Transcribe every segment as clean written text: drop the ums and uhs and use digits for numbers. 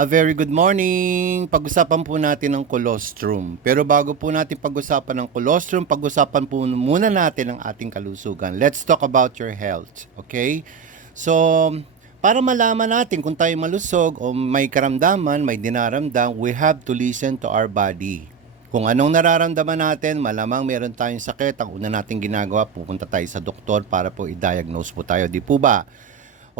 A very good morning! Pag-usapan po natin ang colostrum. Pero bago po natin pag-usapan ng colostrum, pag-usapan po muna natin ang ating kalusugan. Let's talk about your health. Okay? So, para malaman natin kung tayo malusog o may karamdaman, may dinaramdam, we have to listen to our body. Kung anong nararamdaman natin, malamang meron tayong sakit, ang una nating ginagawa, pupunta tayo sa doktor para po i-diagnose po tayo. Di po ba?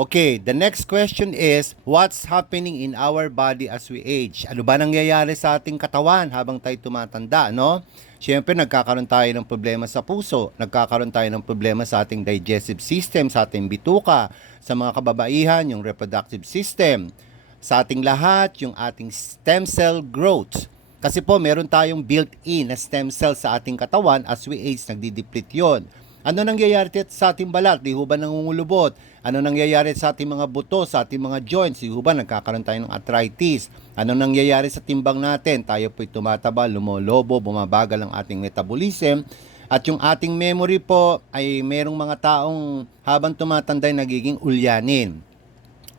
Okay, the next question is, what's happening in our body as we age? Ano ba nangyayari sa ating katawan habang tayo tumatanda, no? Siyempre, nagkakaroon tayo ng problema sa puso, nagkakaroon tayo ng problema sa ating digestive system, sa ating bituka, sa mga kababaihan, yung reproductive system, sa ating lahat, yung ating stem cell growth. Kasi po, meron tayong built-in na stem cell sa ating katawan, as we age, nagdi-deplete yun. Ano nangyayari sa ating balat? Di ho ba nangungulubot? Ano nangyayari sa ating mga buto, sa ating mga joints? Di ho ba nagkakaroon tayo ng arthritis? Ano nangyayari sa timbang natin? Tayo po'y tumataba, lumolobo, bumabagal ang ating metabolism. At yung ating memory po ay merong mga taong habang tumatanda ay nagiging ulyanin.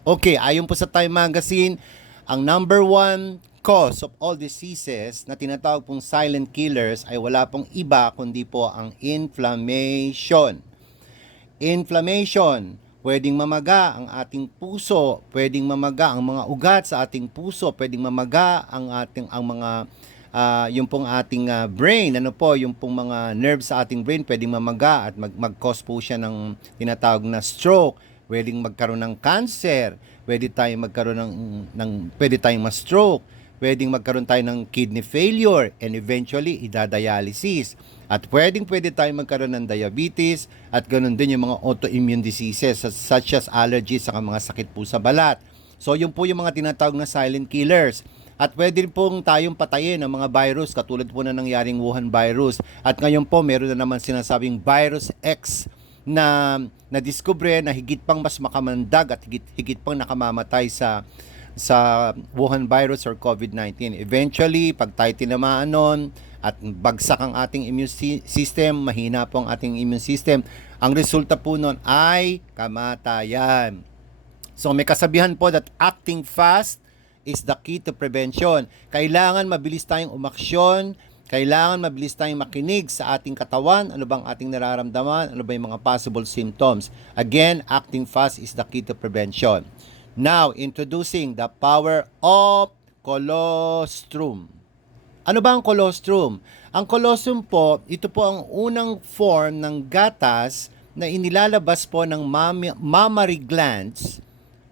Okay, ayon po sa Time Magazine, ang number one cause of all diseases na tinatawag pong silent killers ay wala pong iba kundi po ang inflammation. Inflammation, pwedeng mamaga ang ating puso, pwedeng mamaga ang mga ugat sa ating puso, pwedeng mamaga ang mga yung pong ating brain, yung pong mga nerves sa ating brain, pwedeng mamaga at mag-cause po siya ng tinatawag na stroke, pwedeng magkaroon ng cancer, pwede tayong ma-stroke, pwedeng magkaroon tayo ng kidney failure and eventually idadialysis. At pwede tayong magkaroon ng diabetes at ganoon din yung mga autoimmune diseases such as allergies sa mga sakit po sa balat. So yun po yung mga tinatawag na silent killers. At pwede pong tayong patayin ng mga virus katulad po na nangyaring Wuhan virus. At ngayon po meron na naman sinasabing virus X na nadiskubre na higit pang mas makamandag at higit pang nakamamatay sa Wuhan virus or COVID-19. Eventually, pag tayo tinamaan nun at bagsak ang ating immune system, mahina po ang ating immune system, ang resulta po nun ay kamatayan. So may kasabihan po that acting fast is the key to prevention. Kailangan mabilis tayong umaksyon, kailangan mabilis tayong makinig sa ating katawan, ano bang ating nararamdaman, ano ba yung mga possible symptoms. Again, acting fast is the key to prevention. Now, introducing the power of colostrum. Ano ba ang colostrum? Ang colostrum po, ito po ang unang form ng gatas na inilalabas po ng mammary glands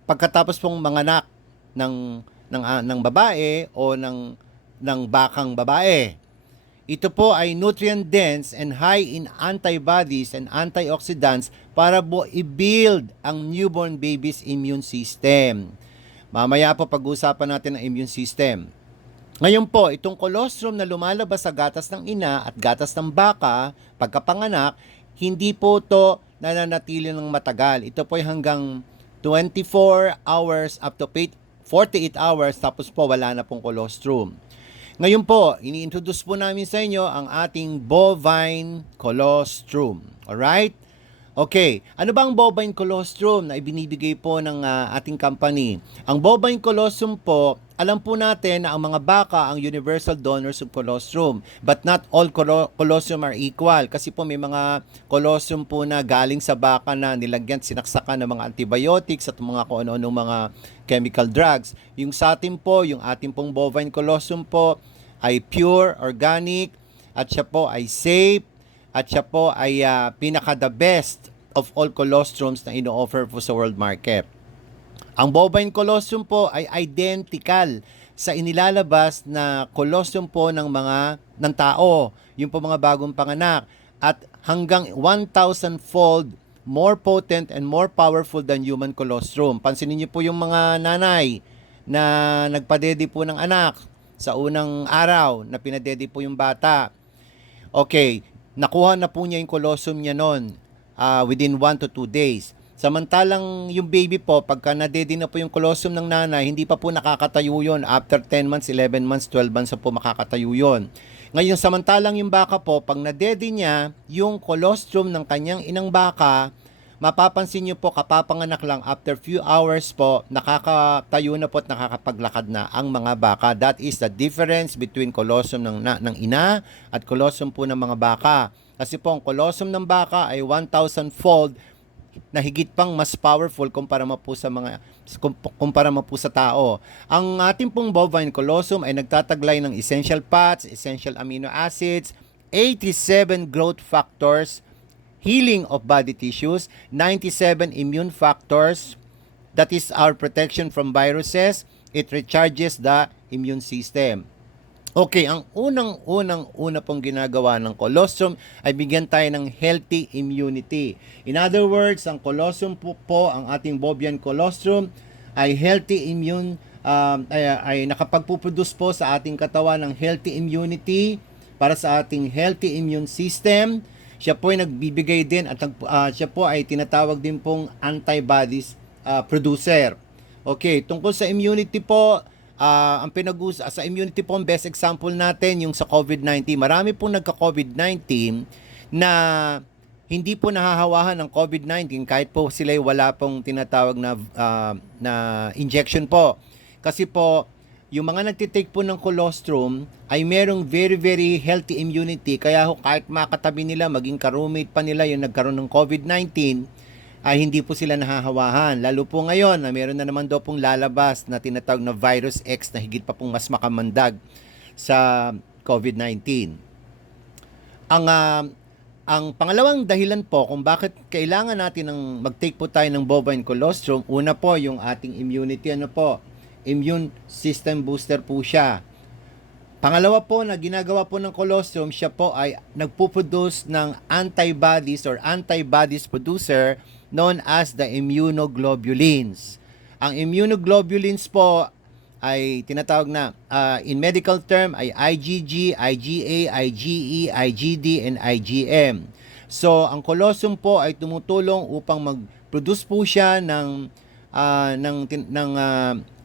pagkatapos pong manganak ng babae o ng bakang babae. Ito po ay nutrient-dense and high in antibodies and antioxidants para po i-build ang newborn baby's immune system. Mamaya po pag-uusapan natin ang immune system. Ngayon po, itong colostrum na lumalabas sa gatas ng ina at gatas ng baka pagkapanganak, hindi po ito nananatili ng matagal. Ito po ay hanggang 24 hours up to 48 hours tapos po wala na pong colostrum. Ngayon po, ini-introduce po namin sa inyo ang ating bovine colostrum. Alright? Okay, ano ba ang bovine colostrum na ibinibigay po ng ating company? Ang bovine colostrum po, alam po natin na ang mga baka ang universal donors of colostrum. But not all colostrum are equal. Kasi po may mga colostrum po na galing sa baka na nilagyan, sinaksakan ng mga antibiotics at mga kung ano-ano mga chemical drugs. Yung sa atin po, yung ating pong bovine colostrum po ay pure, organic, at siya po ay safe, at siya po ay pinaka-the best of all colostrums na ino-offer po sa world market. Ang bovine colostrum po ay identical sa inilalabas na colostrum po ng tao, yung po mga bagong panganak, at hanggang 1,000-fold more potent and more powerful than human colostrum. Pansinin niyo po yung mga nanay na nagpadede po ng anak sa unang araw na pinadede po yung bata. Okay, nakuha na po niya yung colostrum niya noon within 1 to 2 days. Samantalang yung baby po, pagka nadede na po yung colostrum ng nanay, hindi pa po nakakatayo yun. After 10 months, 11 months, 12 months po makakatayo yun. Ngayon, samantalang yung baka po, pag nadede niya yung colostrum ng kanyang inang baka, mapapansin nyo po kapapanganak lang after few hours po, nakakatayo na po at nakakapaglakad na ang mga baka. That is the difference between colostrum ng ina at colostrum po ng mga baka. Kasi po ang colostrum ng baka ay 1,000-fold na higit pang mas powerful kumpara mo po sa tao. Ang ating pong bovine colostrum ay nagtataglay ng essential fats, essential amino acids, 87 growth factors, healing of body tissues, 97 immune factors, that is our protection from viruses, it recharges the immune system. Okay, ang unang-una pong ginagawa ng colostrum ay bigyan tayo ng healthy immunity. In other words, ang colostrum po ang ating bovine colostrum ay healthy immune, ay nakapagpuproduce po sa ating katawan ng healthy immunity para sa ating healthy immune system. Siya po ay nagbibigay din at siya po ay tinatawag din pong antibodies producer. Okay, tungkol sa immunity po, sa immunity po, ang best example natin yung sa COVID-19. Marami pong nagka-COVID-19 na hindi po nahahawahan ng COVID-19 kahit po sila wala pong tinatawag na injection po. Kasi po, yung mga nagtitake po ng colostrum ay merong very, very healthy immunity. Kaya kahit makatabi nila, maging ka-roommate pa nila yung nagkaroon ng COVID-19, ay hindi po sila nahahawahan. Lalo po ngayon na meron na naman daw pong lalabas na tinatawag na virus X na higit pa pong mas makamandag sa COVID-19. Ang pangalawang dahilan po kung bakit kailangan natin mag-take po tayo ng bovine colostrum, una po yung ating immunity, immune system booster po siya. Pangalawa po na ginagawa po ng colostrum, siya po ay nagpo-produce ng antibodies or antibodies producer known as the immunoglobulins. Ang immunoglobulins po ay tinatawag na in medical term ay IgG, IgA, IgE, IgD, and IgM. So, ang colostrum po ay tumutulong upang mag-produce po siya ng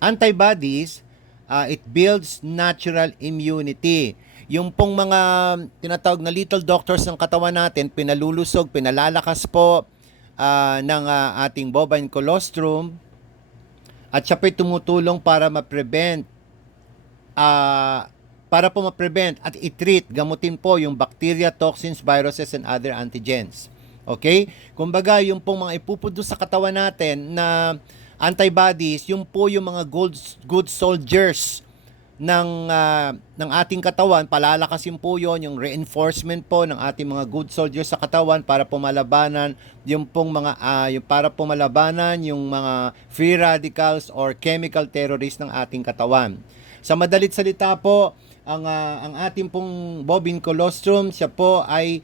antibodies. It builds natural immunity. Yung pong mga tinatawag na little doctors ng katawan natin, pinalulusog, pinalalakas po ng ating bovine colostrum at siya po'y tumutulong para ma-prevent at i-treat, gamutin po yung bacteria, toxins, viruses, and other antigens. Okay? Kumbaga, yung pong mga ipuproduce sa katawan natin na antibodies, yung po yung mga good soldiers ng ating katawan, palalakasin po yon yung reinforcement po ng ating mga good soldiers sa katawan para pumalabanan yung pong yung mga free radicals or chemical terrorists ng ating katawan. Sa madalit salita po, ang ating pong bovine colostrum, siya po ay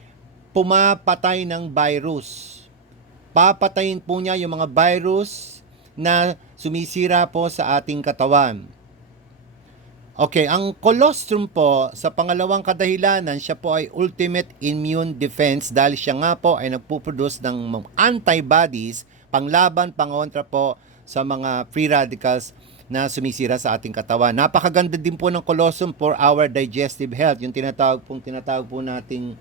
pumapatay ng virus. Papatayin po niya yung mga virus na sumisira po sa ating katawan. Okay, ang colostrum po, sa pangalawang kadahilanan, siya po ay ultimate immune defense dahil siya nga po ay nagpuproduce ng antibodies panglaban, pangontra po sa mga free radicals na sumisira sa ating katawan. Napakaganda din po ng colostrum for our digestive health. Yung tinatawag po nating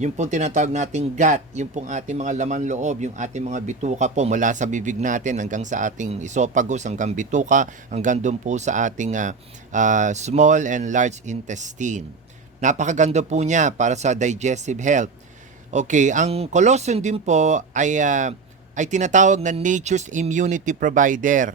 yung pong tinatawag nating gut, yung pong ating mga laman loob, yung ating mga bituka po mula sa bibig natin hanggang sa ating esophagus, hanggang bituka, hanggang doon po sa ating small and large intestine. Napakaganda po niya para sa digestive health. Okay, ang colostrum din po ay tinatawag na nature's immunity provider.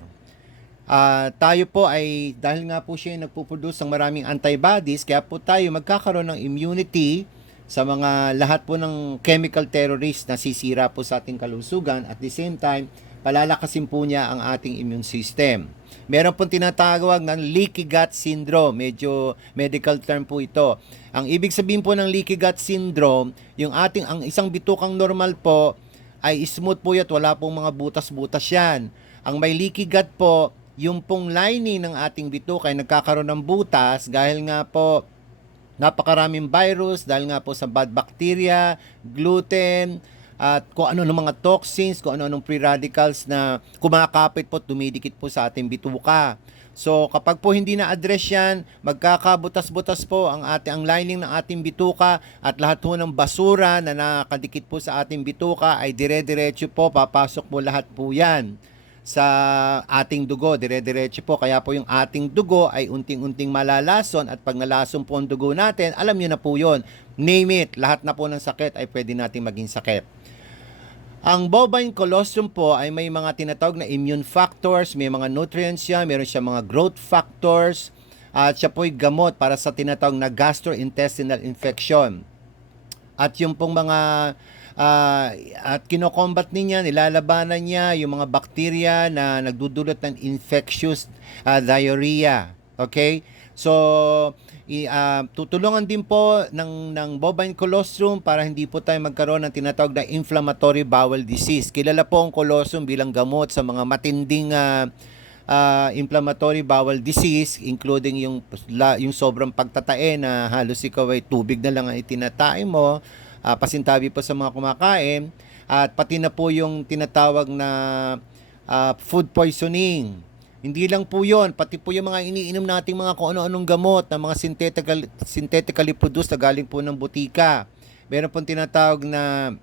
Tayo po ay, dahil nga po siya nagpuproduce ng maraming antibodies, kaya po tayo magkakaroon ng immunity sa mga lahat po ng chemical terrorists na sisira po sa ating kalusugan. At the same time, palalakasin po niya ang ating immune system. Meron pong tinatawag ng leaky gut syndrome. Medyo medical term po ito. Ang ibig sabihin po ng leaky gut syndrome, ang isang bitukang normal po ay smooth po yan, wala pong mga butas-butas yan. Ang may leaky gut po, yung pong lining ng ating bituka ay nagkakaroon ng butas dahil nga po napakaraming virus, dahil nga po sa bad bacteria, gluten, at kung ano ng mga toxins, kung ano-anong free radicals na kumakapit po, dumidikit po sa ating bituka. So kapag po hindi na-address yan, magkakabutas-butas po ang lining ng ating bituka at lahat po ng basura na nakadikit po sa ating bituka ay dire-diretso po, papasok po lahat po yan sa ating dugo, dire-diretso po. Kaya po yung ating dugo ay unting-unting malalason at pag nalason po ang dugo natin, alam nyo na po yun. Name it, lahat na po ng sakit ay pwede nating maging sakit. Ang bovine colostrum po ay may mga tinatawag na immune factors, may mga nutrients siya, meron siya mga growth factors, at siya po ay gamot para sa tinatawag na gastrointestinal infection. At yung pong mga at kinokombat niya, nilalabanan niya yung mga bakterya na nagdudulot ng infectious diarrhea. Okay? So, tutulungan din po ng bovine colostrum para hindi po tayo magkaroon ng tinatawag na inflammatory bowel disease. Kilala po ang colostrum bilang gamot sa mga matinding inflammatory bowel disease, including yung sobrang pagtatae na halos ikaw ay tubig na lang ang itinatae mo, pasintabi po sa mga kumakain, at pati na po yung tinatawag na food poisoning. Hindi lang po yon, pati po yung mga iniinom nating mga kung ano-anong gamot na mga synthetically produced na galing po ng butika. Meron pong tinatawag na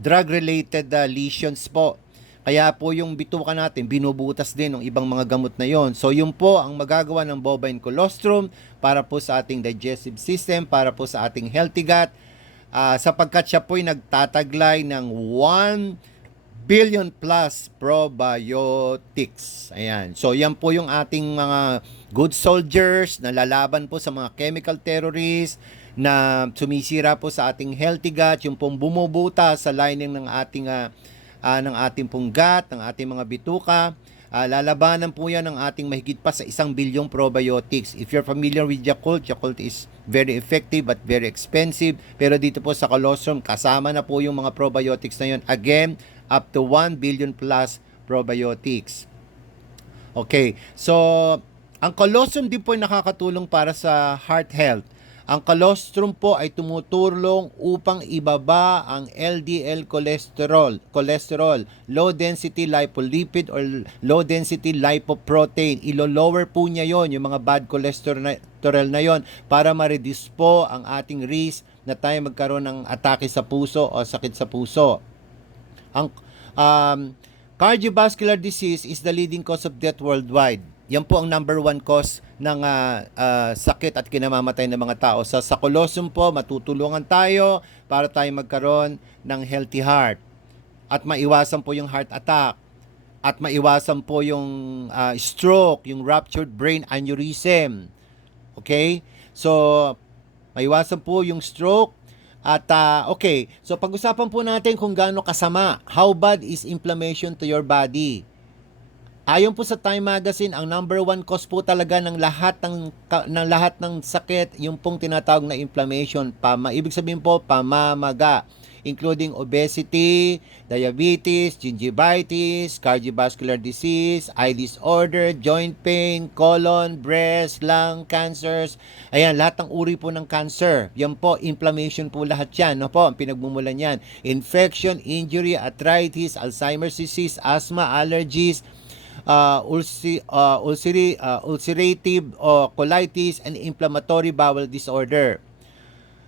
drug-related lesions po. Kaya po yung bituka natin, binubutas din ng ibang mga gamot na yon. So yun po ang magagawa ng bovine colostrum para po sa ating digestive system, para po sa ating healthy gut, sapagkat siya po ay nagtataglay ng 1 billion plus probiotics. Ayan. So, yan po yung ating mga good soldiers na lalaban po sa mga chemical terrorists na sumisira po sa ating healthy gut, yung pong bumubuta sa lining ng ating pong gut, ng ating mga bituka. Lalabanan po yan ng ating mahigit pa sa 1 bilyong probiotics. If you're familiar with Yakult is very effective but very expensive. Pero dito po sa colostrum, kasama na po yung mga probiotics na yun. Again, up to 1 billion plus probiotics. Okay, so ang colostrum din po ay nakakatulong para sa heart health. Ang colostrum po ay tumutulong upang ibaba ang LDL cholesterol, low density lipolipid or low density lipoprotein. Ilo-lower po niya yon, yung mga bad cholesterol na yon, para ma-reduce po ang ating risk na tayo magkaroon ng atake sa puso o sakit sa puso. Ang cardiovascular disease is the leading cause of death worldwide. Yan po ang number 1 cause ng sakit at kinamamatay ng mga tao. Sa colostrum po, matutulungan tayo para tayo magkaroon ng healthy heart. At maiwasan po yung heart attack. At maiwasan po yung stroke, yung ruptured brain aneurysm. Okay? So, maiwasan po yung stroke. At okay, so pag-usapan po natin kung gaano kasama. How bad is inflammation to your body? Ayon po sa Time Magazine, ang number 1 cause po talaga ng lahat ng sakit, yung pong tinatawag na inflammation. Ibig sabihin po, pamamaga, including obesity, diabetes, gingivitis, cardiovascular disease, eye disorder, joint pain, colon, breast, lung, cancers. Ayan, lahat ng uri po ng cancer. Yan po, inflammation po lahat yan. No po, ang pinagmumulan yan. Infection, injury, arthritis, Alzheimer's disease, asthma, allergies, ulcerative colitis, and inflammatory bowel disorder.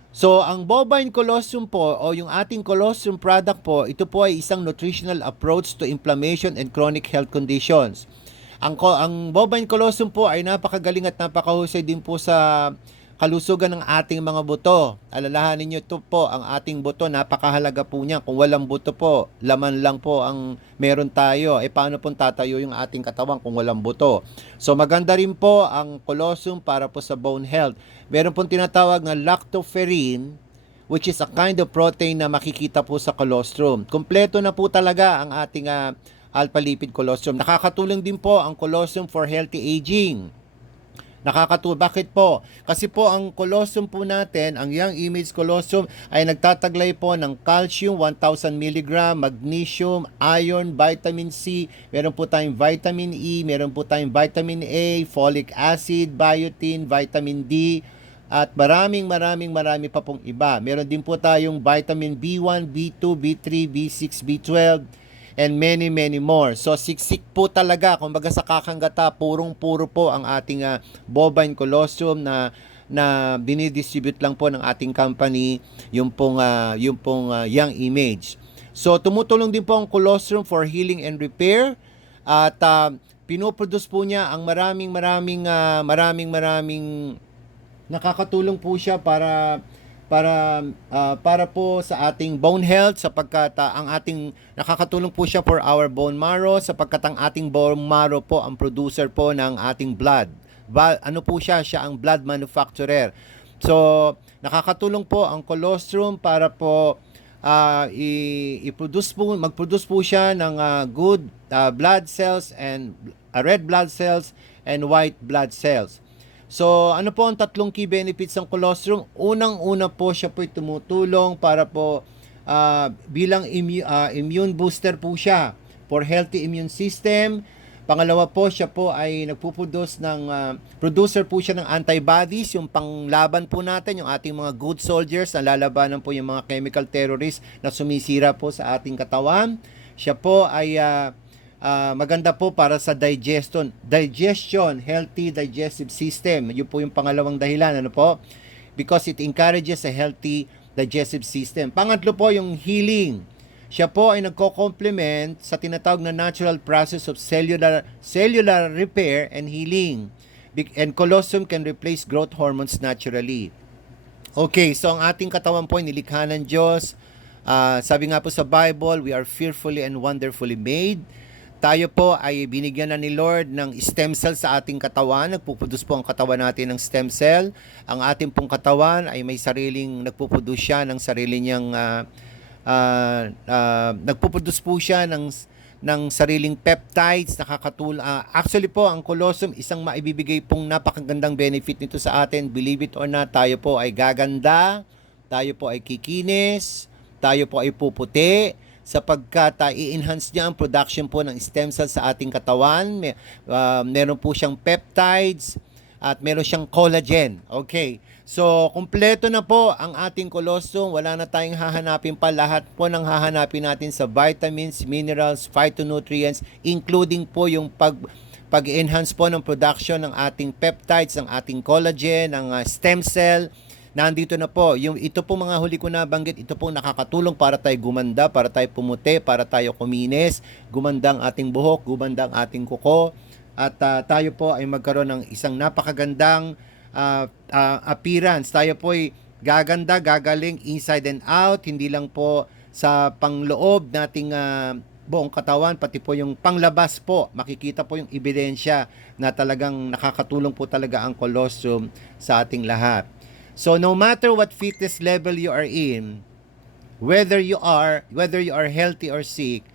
So, ang bovine colostrum po o yung ating colostrum product po, ito po ay isang nutritional approach to inflammation and chronic health conditions. Ang bovine colostrum po ay napakagaling at napakahusay din po sa kalusugan ng ating mga buto. Alalahanin nyo ito po, ang ating buto, napakahalaga po niya. Kung walang buto po, laman lang po ang meron tayo. Paano pong tatayo yung ating katawan kung walang buto? So maganda rin po ang colostrum para po sa bone health. Meron pong tinatawag na lactoferrin, which is a kind of protein na makikita po sa colostrum. Kompleto na po talaga ang ating alpha lipid colostrum. Nakakatulong din po ang colostrum for healthy aging. Bakit po? Kasi po ang colostrum po natin, ang Young Image colostrum ay nagtataglay po ng calcium 1000 mg, magnesium, iron, vitamin C, meron po tayong vitamin E, meron po tayong vitamin A, folic acid, biotin, vitamin D, at marami pa pong iba. Meron din po tayong vitamin B1, B2, B3, B6, B12, and many more. So siksik po talaga, kumbaga sa kakanggata, purong-puro po ang ating bovine colostrum na dinidistribute lang po ng ating company, yung pong Young Image. So tumutulong din po ang colostrum for healing and repair, at pinoproduce po niya ang maraming nakakatulong po siya para po sa ating bone health, sapagkat ang ating nakakatulong po siya for our bone marrow, sapagkat ang ating bone marrow po ang producer po ng ating blood. Ano po siya ang blood manufacturer. So nakakatulong po ang colostrum para po mag-produce po siya ng good blood cells, and red blood cells and white blood cells. So, ano po ang tatlong key benefits ng colostrum? Unang-una po, siya po tumutulong para po bilang immune booster po siya for healthy immune system. Pangalawa po, siya po ay producer po siya ng antibodies, yung panglaban po natin, yung ating mga good soldiers na lalabanan po yung mga chemical terrorists na sumisira po sa ating katawan. Siya po ay maganda po para sa digestion, healthy digestive system. Yun po yung pangalawang dahilan, ano po? Because it encourages a healthy digestive system. Pangatlo po, yung healing. Siya po ay nagko-complement sa tinatawag na natural process of cellular repair and healing. And colostrum can replace growth hormones naturally. Okay, so ang ating katawan po ay nilikha ng Diyos. Sabi nga po sa Bible, we are fearfully and wonderfully made. Tayo po ay binigyan na ni Lord ng stem cell sa ating katawan. Nagpuproduce po ang katawan natin ng stem cell. Ang ating pong katawan ay may nagpuproduce siya ng sarili niyang nagpuproduce po siya ng sariling peptides. Actually po, ang colostrum, isang maibibigay pong napakagandang benefit nito sa atin. Believe it or not, tayo po ay gaganda, tayo po ay kikinis, tayo po ay puputi, sapagkat i-enhance niya ang production po ng stem cells sa ating katawan. Meron po siyang peptides at meron siyang collagen. Okay. So, kumpleto na po ang ating colostrum. Wala na tayong hahanapin pa. Lahat po ng hahanapin natin sa vitamins, minerals, phytonutrients, including po yung pag-enhance po ng production ng ating peptides, ng ating collagen, ng stem cell. Nandito na po. Ito po mga huli ko nabanggit, ito po nakakatulong para tayo gumanda, para tayo pumuti, para tayo kuminis, gumanda ang ating buhok, gumanda ang ating kuko, at tayo po ay magkaroon ng isang napakagandang appearance. Tayo po ay gaganda, gagaling inside and out, hindi lang po sa pangloob nating buong katawan, pati po yung panglabas po. Makikita po yung ebidensya na talagang nakakatulong po talaga ang colostrum sa ating lahat. So no matter what fitness level you are in, whether you are healthy or sick,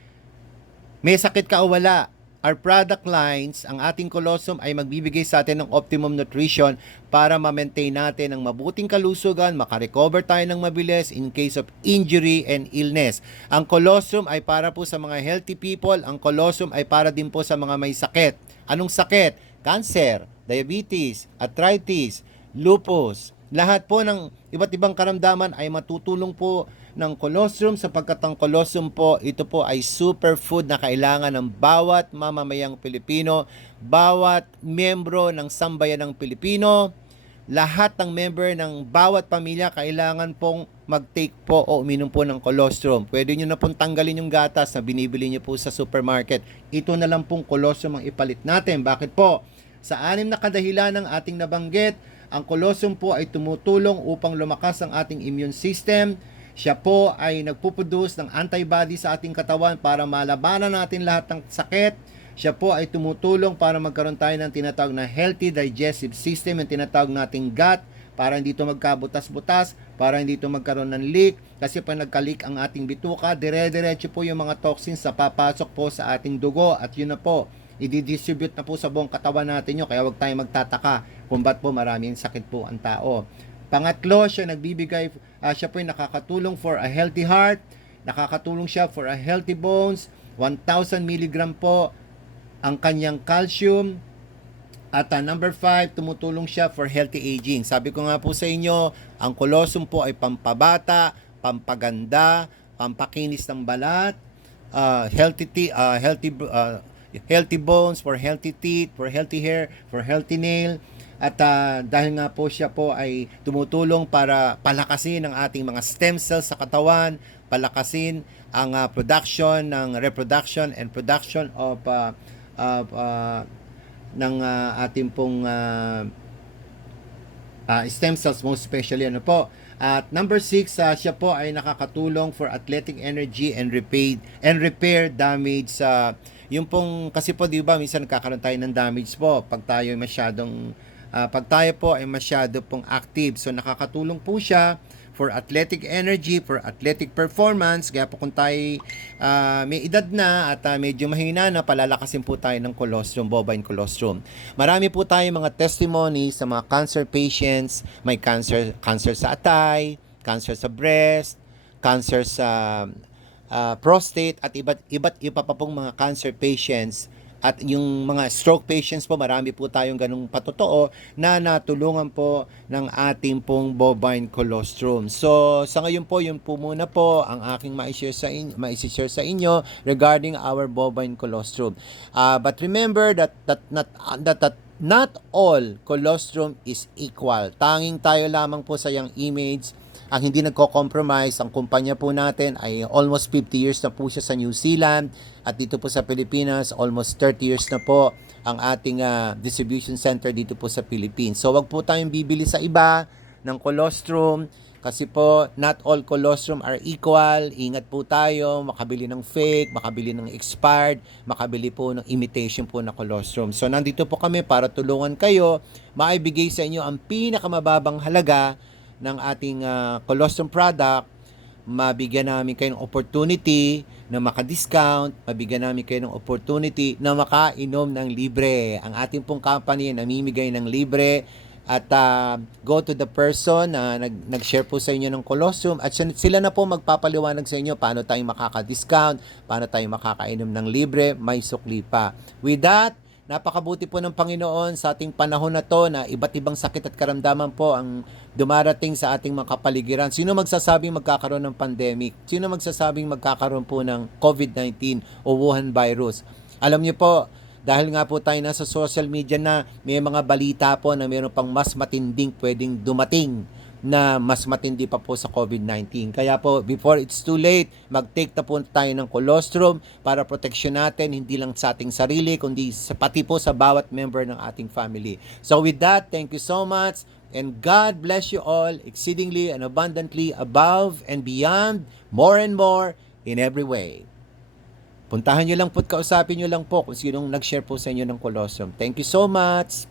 may sakit ka o wala, our product lines, ang ating colostrum ay magbibigay sa atin ng optimum nutrition para ma-maintain natin ang mabuting kalusugan, makarecover tayo ng mabilis in case of injury and illness. Ang colostrum ay para po sa mga healthy people, ang colostrum ay para din po sa mga may sakit. Anong sakit? Cancer, diabetes, arthritis, lupus. Lahat po ng iba't ibang karamdaman ay matutulong po ng colostrum, sapagkat ang colostrum po, ito po ay superfood na kailangan ng bawat mamamayang Pilipino, bawat miyembro ng sambayan ng Pilipino, lahat ng member ng bawat pamilya kailangan pong mag-take po o uminom po ng colostrum. Pwede nyo na pong tanggalin yung gatas na binibili nyo po sa supermarket. Ito na lang pong colostrum ang ipalit natin. Bakit po? Sa 6 na kadahilan ng ating nabanggit, ang colostrum po ay tumutulong upang lumakas ang ating immune system. Siya po ay nagpuproduce ng antibody sa ating katawan para malabanan natin lahat ng sakit. Siya po ay tumutulong para magkaroon tayo ng tinatawag na healthy digestive system, yung tinatawag nating gut, para hindi ito magkabutas-butas, para hindi ito magkaroon ng leak. Kasi pag nagka-leak ang ating bituka, dire-diretso po yung mga toxins na papasok po sa ating dugo, at yun na po, i-distribute na po sa buong katawan natin yun. Kaya huwag tayong magtataka kung ba't po maraming sakit po ang tao. Pangatlo, siya po ay nakakatulong for a healthy heart, nakakatulong siya for a healthy bones. 1,000 mg po ang kanyang calcium, At number 5, tumutulong siya for healthy aging. Sabi ko nga po sa inyo, ang colostrum po ay pampabata, pampaganda, pampakinis ng balat, healthy bones, for healthy teeth, for healthy hair, for healthy nail. At dahil nga po siya po ay tumutulong para palakasin ang ating mga stem cells sa katawan, palakasin ang reproduction and production of ng ating pong stem cells, most especially At number 6, siya po ay nakakatulong for athletic energy and repair damage sa yung pong, kasi po di ba minsan nagkakaroon tayo ng damage po pag tayo po ay masyado pong active. So nakakatulong po siya for athletic energy, for athletic performance. Kaya po kung tayo may edad na at medyo mahina na, palalakasin po tayo ng colostrum, bovine colostrum. Marami po tayo mga testimonies sa mga cancer patients. May cancer sa atay, cancer sa breast, cancer sa prostate, at iba't iba pa pong mga cancer patients. At yung mga stroke patients po, marami po tayong ganung patotoo na natulungan po ng ating pong bovine colostrum. So, sa ngayon po, yun po muna po ang aking ma-share sa inyo regarding our bovine colostrum. But remember that not all colostrum is equal. Tanging tayo lamang po sa yung image ang hindi nagko-compromise. Ang kumpanya po natin ay almost 50 years na po siya sa New Zealand, at dito po sa Pilipinas almost 30 years na po ang ating distribution center dito po sa Philippines. So wag po tayong bibili sa iba ng colostrum kasi po not all colostrum are equal. Ingat po tayo, makabili ng fake, makabili ng expired, makabili po ng imitation po na colostrum. So nandito po kami para tulungan kayo, maibigay sa inyo ang pinakamababang halaga ng ating colostrum product, mabigyan namin kayo ng opportunity na maka-discount, mabigyan namin kayo ng opportunity na makainom ng libre. Ang ating pong company namimigay ng libre, at go to the person na nag-share po sa inyo ng colostrum, at sila na po magpapaliwanag sa inyo paano tayo makaka-discount, paano tayo makakainom ng libre, may sukli pa. With that, napakabuti po ng Panginoon sa ating panahon na to na iba't ibang sakit at karamdaman po ang dumarating sa ating mga kapaligiran. Sino magsasabing magkakaroon ng pandemic? Sino magsasabing magkakaroon po ng COVID-19 o Wuhan virus? Alam niyo po, dahil nga po tayo nasa social media na, may mga balita po na mayroon pang mas matinding pwedeng dumating na mas matindi pa po sa COVID-19. Kaya po, before it's too late, mag-take na po tayo ng colostrum para proteksyon natin, hindi lang sa ating sarili, kundi pati po sa bawat member ng ating family. So with that, thank you so much, and God bless you all exceedingly and abundantly, above and beyond, more and more, in every way. Puntahan nyo lang po at kausapin nyo lang po kung sinong nag-share po sa inyo ng colostrum. Thank you so much.